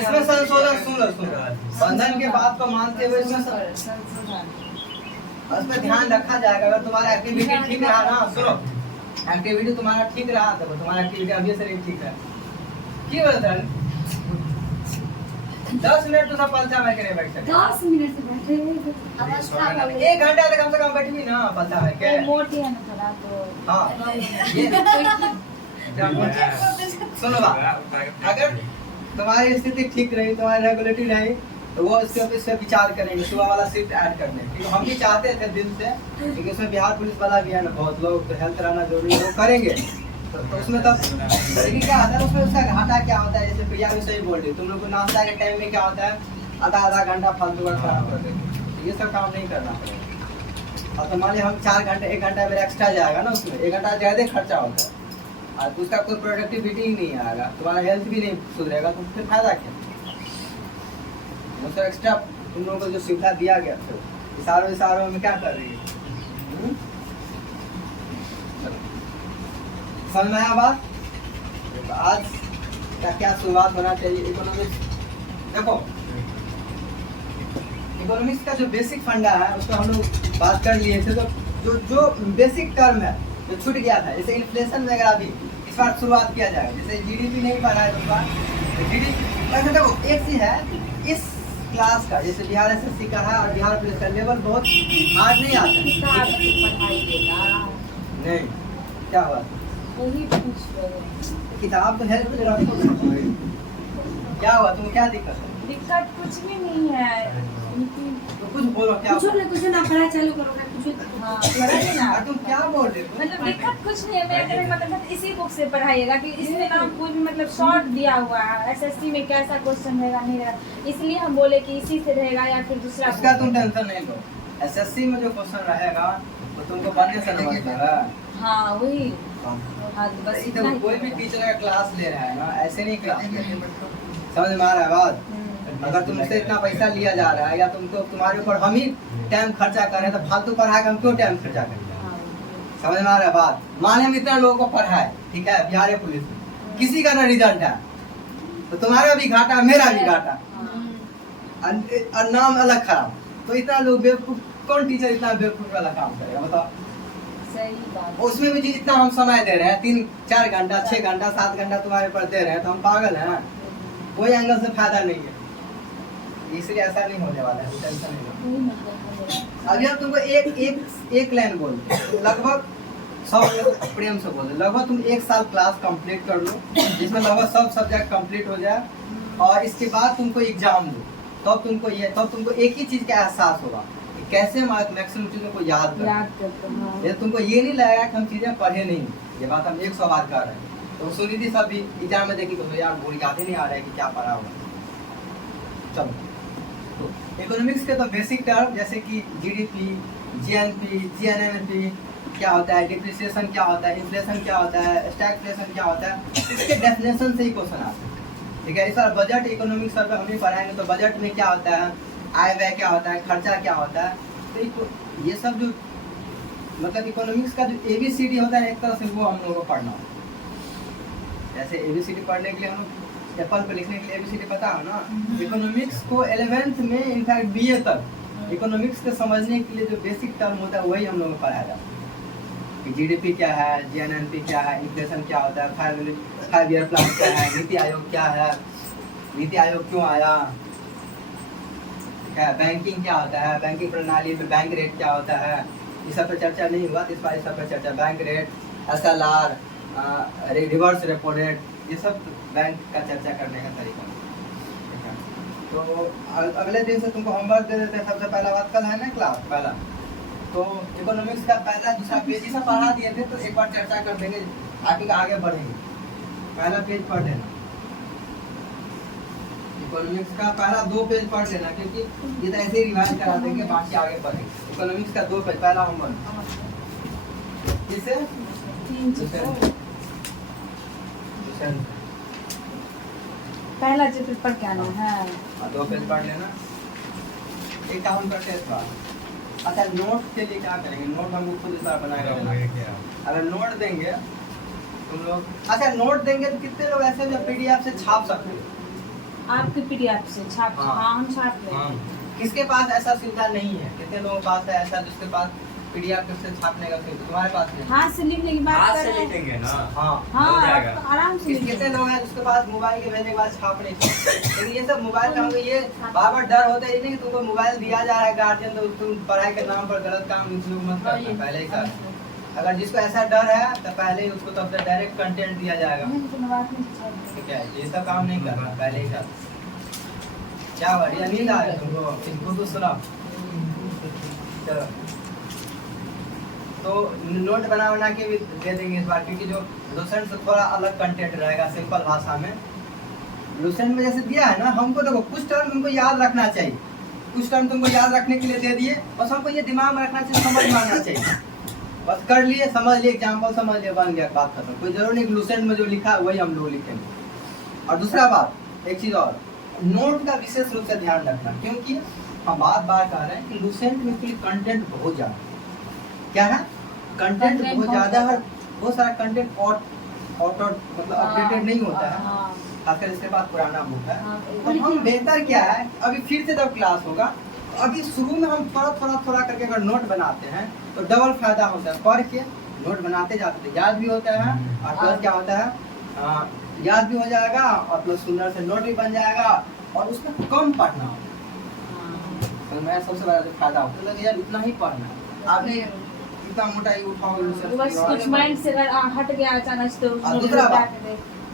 इसमें संशोधन सुन लो, बंधन के बात को मानते हुए इसमें ध्यान रखा जाएगा। अगर तुम्हारा एक्टिविटी ठीक रहा ना, सुनो एक्टिविटी तुम्हारा ठीक रहा तो तुम्हारा एक्टिविटी अभी से नहीं ठीक है की बोलता है 10 मिनट तो सब पलचा में करे बैठ सकते, 10 मिनट से बैठे अवस्था हो गई, 1 घंटा तक कम से कम बैठी ना पलचा में के मोटी है ना थोड़ा तो। हां ये सुनो बात, अगर तुम्हारी स्थिति ठीक रही, तुम्हारी रेगुलेटरी रही, तो वो इस पे विचार करेंगे सुबह वाला शिफ्ट ऐड करने, क्योंकि हम भी चाहते थे दिल से, लेकिन इसमें बिहार पुलिस वाला भी है ना बहुत लोग, तो हेल्थ रहना जरूरी है, वो करेंगे। तो उसमें तब लेकिन क्या होता है उसमें उसका घाटा क्या होता है, जैसे प्रिया भी सही बोल रही, तुम लोग को नाश्ता के टाइम में क्या होता है आधा घंटा फालतू का खराब कर देते, ये सब काम नहीं करना पड़ेगा। और तुम्हारे हम 4 घंटे 1 घंटा मेरा एक्स्ट्रा जाएगा ना, उसमें 1 घंटा ज़्यादा खर्चा होता है और उसका कोई प्रोडक्टिविटी ही नहीं आएगा, तुम्हारा हेल्थ भी नहीं सुधरेगा, तो फिर फायदा क्या। दूसरा एक्स्ट्रा तुम लोगों को जो सुविधा दिया गया था इशारों में क्या कर रही है? समझ में आया बात? तो आज का क्या शुरुआत होना चाहिए? इकोनॉमिक्स देखो, इकोनॉमिक्स का जो बेसिक फंडा है उसको हम लोग बात कर लिए थे। तो जो बेसिक टर्म है जो छूट गया था, जैसे इन्फ्लेशन वगैरह भी इस बार शुरुआत किया जाएगा। जैसे जीडीपी नहीं पढ़ा है इस बार, जीडीपी ऐसे देखो एक चीज है इस क्लास का, जैसे बिहार एसएससी का है और बिहार पुलिस का लेवल बहुत हार्ड नहीं आता है। नहीं क्या हुआ? वही पूछ रहे हैं। किताब तो हेल्प में रखो। क्या हुआ? तुम क्या दिक्कत है? दिक्कत कुछ भी नहीं है। तो कुछ बोलो क्या? कुछ ना पढ़ाई चालू करो ना कुछ। हाँ, पढ़ाइए ना। तुम क्या बोल रहे हो? मतलब दिक्कत कुछ नहीं है। मेरा कहने का मतलब इसी बुक से पढ़ाइएगा कि इसमें ना कोई भी मतलब शॉर्ट दिया हुआ है, एसएससी में कैसा क्वेश्चन रहेगा नहीं रहेगा, इसलिए हम बोले कि इसी से रहेगा या फिर दूसरा। उसका तुम टेंशन नहीं लो। एसएससी में जो क्वेश्चन रहेगा तो तुमको बनने से नंबर मिलेगा। हाँ वही। हाँ, हाँ बस नहीं इतना तो ही। कोई भी टीचर का क्लास ले रहा है ना, ऐसे नहीं क्लास समझ में आ रहा है बात? अगर तुमसे इतना पैसा लिया जा रहा है या तुमको तुम्हारे ऊपर हम ही टाइम खर्चा कर रहे हैं तो फालतू पढ़ा के हम क्यों टाइम खर्चा करें? समझ में आ रहा है बात? माने हम इतना लोगों को पढ़ाए, ठीक है, बिहार पुलिस में किसी का ना रिजल्ट है तो तुम्हारा भी घाटा मेरा भी घाटा और नाम अलग खराब। तो इतना लोग बेवकूफ, कौन टीचर इतना बेवकूफ वाला काम करेगा बताओ? सही बात। उसमें भी जितना हम समय दे रहे हैं 3-4 घंटा 6 घंटा 7 घंटा तुम्हारे ऊपर दे रहे हैं तो हम पागल हैं? कोई एंगल से फायदा नहीं है, इसलिए ऐसा नहीं होने वाला है, टेंशन नहीं लो। अभी हम तुमको एक लाइन बोल लगभग सब प्रेम से बोल लगभग तुम 1 साल क्लास कंप्लीट कर लो जिसमें लगभग सब सब्जेक्ट कंप्लीट हो जाए और इसके बाद तुमको एग्जाम दो तब तुमको एक ही चीज का एहसास होगा कि कैसे मैक्सिमम चीजों को याद करते हैं। ये तुमको ये नहीं लगेगा कि हम चीजें पढ़े नहीं, ये बात हम 100 बार कर रहे हैं। तो सुनिधि सब भी एग्जाम में देखी तो यार वो याद ही नहीं आ रहा है कि क्या पढ़ा हुआ। चलो तो इकोनॉमिक्स के तो बेसिक टर्म जैसे कि जीडीपी, जीएनपी, जीएनएनपी क्या होता है, डिप्रिसिएशन क्या होता है, इन्फ्लेशन क्या होता है, स्टैगफ्लेशन क्या होता है, इसके डेफिनेशन से ही क्वेश्चन आते हैं। ठीक है, इस बार बजट इकोनॉमिक्स सर हम ही पढ़ाएंगे तो बजट में क्या होता है, आय व्यय क्या होता है, खर्चा क्या होता है। तो ये सब जो मतलब इकोनॉमिक्स का जो ABCD होता है एक तरह से वो हम लोगों को पढ़ना होता है। जैसे ABCD पढ़ने के लिए हम एप्पल पे लिखने के लिए ABCD पता है ना। इकोनॉमिक्स को 11th में इनफैक्ट BA तक इकोनॉमिक्स को समझने के लिए जो बेसिक टर्म होता है वही हम लोग को पढ़ाया जाता है कि जीडीपी क्या है, जीएनएनपी क्या है, इन्फ्लेशन क्या होता है, 5 ईयर प्लान क्या है, नीति आयोग क्या है, नीति आयोग क्यों आया, क्या बैंकिंग क्या होता है, बैंकिंग प्रणाली में बैंक रेट क्या होता है, इस सब पे चर्चा नहीं हुआ इस बार। इस सब पे चर्चा bank rate, SLR, reverse repo rate, ये सब बैंक का चर्चा करने का तरीका। तो अगले दिन से तुमको होमवर्क दे देते हैं। सबसे पहला बात कल है ना क्लास पहला, तो इकोनॉमिक्स का पहला दूसरा पेज ही सब पढ़ा दिए थे तो एक बार चर्चा कर देंगे आगे बढ़ेंगे। पहला पेज पढ़ लेना इकोनॉमिक्स का, पहला 2 पेज पढ़ लेना क्योंकि ये तो ऐसे ही रिवाइज करा देंगे, बाकी आगे बढ़ेंगे। इकोनॉमिक्स का 2 पेज पहला होमवर्क किसे पहला चित्र पढ़ के आना है। 2 पेज पढ़ लेना। एक काम करते हैं इस बार, अच्छा नोट के लिए क्या करेंगे, नोट हमको खुद इस बार बनाएगा देना। अगर नोट देंगे तुम लोग, अच्छा नोट देंगे तो कितने लोग ऐसे जो PDF से छाप सकते हैं? आपके PDF से छाप? हाँ। हाँ हम छाप लेंगे। किसके पास ऐसा सुविधा नहीं है? कितने लोगों के पास है ऐसा जिसके पास PDF से छापने का सुविधा? तुम्हारे पास नहीं? हाथ से लिखने की बात हाथ कर से रहे हैं। लिखेंगे ना। हाँ हाँ हो जाएगा। आप आराम से कितने लिखिए। लोग हैं जिसके पास मोबाइल के भेजने के बाद छाप नहीं सकते? लेकिन ये सब मोबाइल का हमको ये बार बार डर होता है नहीं कि तुमको मोबाइल दिया जा रहा है गार्जियन तो तुम पढ़ाई के नाम पर गलत काम उपयोग मत करना पहले ही कर। अगर जिसको ऐसा डर है तो पहले ही उसको तब से डायरेक्ट कंटेंट दिया जाएगा। ठीक है, ये सब काम नहीं करना पहले ही कर। क्या बढ़िया नींद आ रही है तुमको? इनको तो सुना। चलो तो नोट बना के भी दे देंगे इस बार क्योंकि जो लुसेंट से थोड़ा अलग कंटेंट रहेगा सिंपल भाषा में। लुसेंट में जैसे दिया है ना, हमको देखो कुछ टर्म तुमको याद रखना चाहिए, कुछ टर्म तुमको याद रखने के लिए दे दिए, बस हमको ये दिमाग में रखना चाहिए, समझ में आना चाहिए। बस कर लिए, समझ लिए, एग्जाम्पल समझ लिए, बन गया, बात खत्म। कोई जरूर नहीं लुसेंट में जो लिखा है वही हम लोग लिखेंगे। और दूसरा बात एक चीज और, नोट का विशेष रूप से ध्यान रखना, क्योंकि हम बार बार कह रहे हैं कि लुसेंट में एक्चुअली कंटेंट बहुत ज़्यादा क्या है, कंटेंट बहुत ज़्यादा है, बहुत सारा कंटेंट ऑटो मतलब अपडेटेड नहीं होता है, खासकर इसके बाद पुराना होता है। तो हम बेहतर क्या है, अभी फिर से जब क्लास होगा अभी शुरू में हम थोड़ा करके अगर नोट बनाते हैं तो डबल फायदा होता है, पढ़ के नोट बनाते जाते थे, याद भी होता है और प्लस क्या होता है याद भी हो जाएगा और प्लस सुंदर से नोट भी बन जाएगा और उसमें कम पढ़ना होता है। मैं सबसे बड़ा जो फायदा होता है यार इतना ही पढ़ना है, आपने इतना मोटा ही उठाओगे बस कुछ माइंड से अगर हट गया अचानक तो दूसरा बात,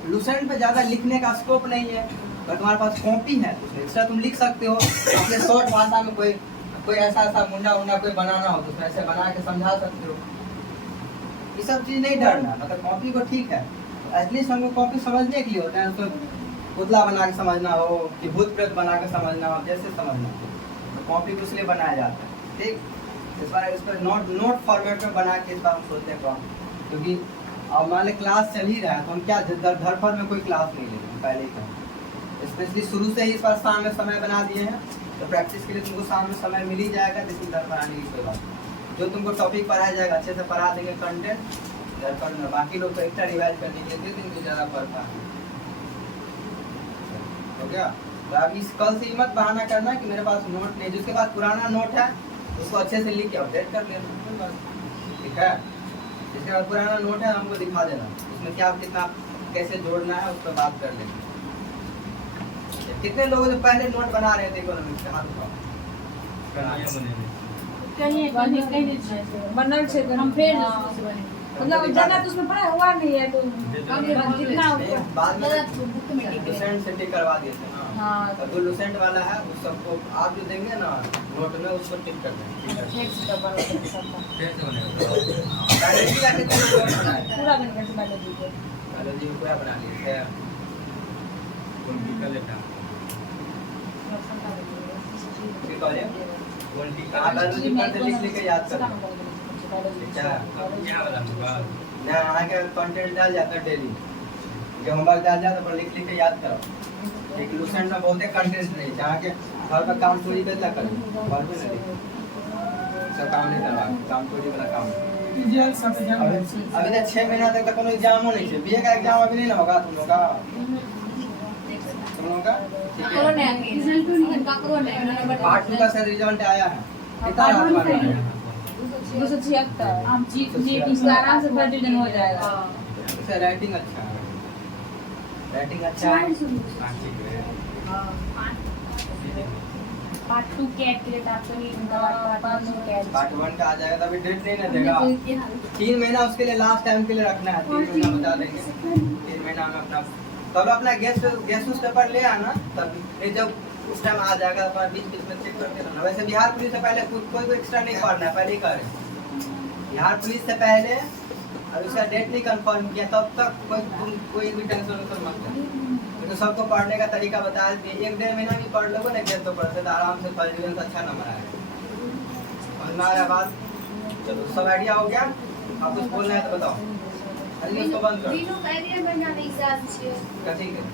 लुसेंट पे ज्यादा लिखने का स्कोप नहीं है, अगर तुम्हारे पास कॉपी है तो उसमें एक्स्ट्रा तुम लिख सकते हो अपने शॉर्ट भाषा में, कोई ऐसा मुंडा कोई बनाना हो तो उसमें ऐसे बना के समझा सकते हो। ये सब चीज नहीं डरना, मतलब कॉपी को ठीक है, एटलीस्ट हमको कॉपी समझने के लिए होता है, उसको पुतला बना के समझना हो कि भूत प्रेत बना के समझना हो, जैसे समझना हो तो कॉपी को इसलिए बनाया जाता है। ठीक, इस पर नोट फॉर्मेट में बना के इस बार हम सोचते हैं कॉपी, क्योंकि अब मान लें क्लास चल ही रहा है तो हम क्या धरफड़ में कोई क्लास नहीं लेंगे, पहले ही कहा स्पेशली शुरू से ही इस बार शाम में समय बना दिए हैं तो प्रैक्टिस के लिए तुमको शाम में समय मिल ही जाएगा, लेकिन धरफड़ आने की कोई बात नहीं, जो तुमको टॉपिक पढ़ाया जाएगा अच्छे से पढ़ा देंगे कंटेंट धरफड़ में, बाकी लोग तो एक्स्ट्रा रिवाइज करने के लिए दिन ज़्यादा पढ़ता है। हो गया, तो अब इस कल से मत बहाना करना कि मेरे पास नोट नहीं, जिसके पास पुराना नोट है उसको अच्छे से लिख के अपडेट कर लेना, ठीक है। जिसके पास पुराना नोट है हमको दिखा देना, उसमें क्या कितना कैसे जोड़ना है उस पर बात कर लेंगे। कितने लोग जो पहले नोट बना रहे थे इकोनॉमिक्स के, हाथ उठाओ। बनल से हम फिर मतलब ज्यादा तो उसमें पढ़ा हुआ नहीं है तो जितना बाद में लुसेंट से टिक करवा दिए थे ना, हाँ तो जो लुसेंट वाला है उस सबको आप जो देंगे ना नोट में उसको टिक कर देंगे, बायोलॉजी का कितना नोट बना है, पूरा बन गया बायोलॉजी को, बायोलॉजी पूरा बना लिए ठीक हो गया। आप बायोलॉजी पढ़ते लिख के याद कर ना, आगे कंटेंट डाल जाता है डेली, जब होमवर्क डाल जाता है पर लिख के याद करो। एक लुसेंट में बहुत कंटेंट नहीं, जहाँ के घर पर काम चोरी करता करें, घर में नहीं सब काम नहीं करवा, काम चोरी वाला काम। अभी तक 6 महीना तक कोनो एग्जाम हो नहीं है, बीए का एग्जाम अभी नहीं ना होगा तुम लोग का, पार्ट 2 का सर रिजल्ट आया है, कितना रात में 276 हम इसका आराम से फर्स्ट डिवीजन हो जाएगा। सर राइटिंग अच्छा है, राइटिंग अच्छा है। पार्ट 2 के एक्यूरेट आपको नहीं मिलता, पार्ट 1 का आ जाएगा तभी डेट नहीं ना देगा, 3 महीना उसके लिए लास्ट टाइम के लिए रखना है, 3 महीना बता देंगे, 3 महीना में अपना तब अपना गेस्ट पेपर ले आना, तब जब उस टाइम आ जाएगा अपना बीच में चेक करके रहना। वैसे बिहार पुलिस से पहले कोई एक्स्ट्रा नहीं पढ़ना है, पहले ही करें बिहार पुलिस से पहले, और उसका डेट नहीं कंफर्म किया तब तक कोई भी टेंशन मत लें, तो सबको पढ़ने का तरीका बता दिए, 1-1.5 महीना भी पढ़ लोगे ना गेस्ट पेपर से तो आराम से फर्स्ट डिवीजन अच्छा नंबर आएगा। और हमारा बात चलो सब आइडिया हो गया, आप कुछ बोलना है तो बताओ, अरे इसको बंद करो। तीनों का आइडिया बनाने की बात है, ठीक है।